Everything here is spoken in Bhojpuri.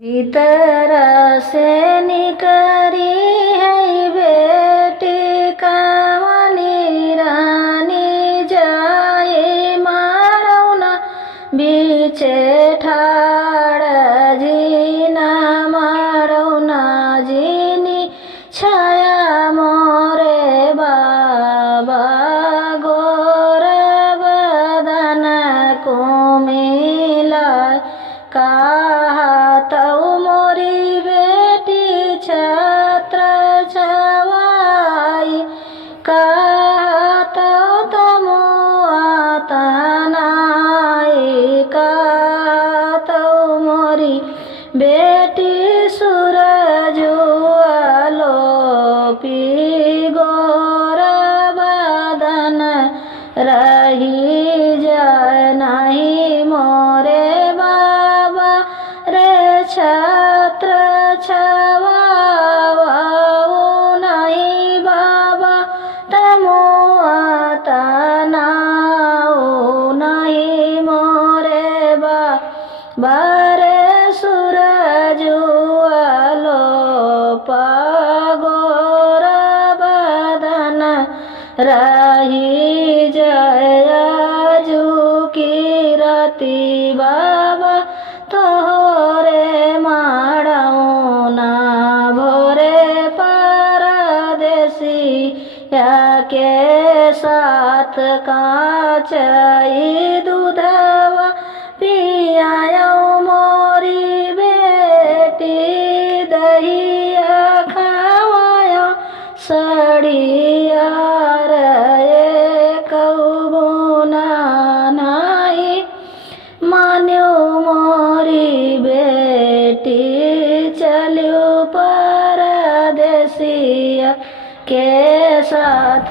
भीतर से निकरी है बेटी कामली रानी जाए मारौना बीचे ठाड़ जीना मारौना जीनी छाया मोरे बाबा गोर बदन को मिला तऊ मोरी बेटी छत्र छवाई तऊ तमु आतनाई तऊ मोरी बेटी सूरज आलो पी गोर बदन रही जाए नहीं मोरे छत्र छवाऊ नहीं बाबा तमो तनाऊ नहीं मोरे बारे सूरज आलो पगोर बदन रही जया जू की राती बाबा तोरे माड़ौना भोरे परदेसी या के साथ काचई दूधवा पियायो मोरी बेटी दहिया खावायो सड़िया रे कौना नाई मान्यो मोरी बेटी चलियो परदेसिया के साथ।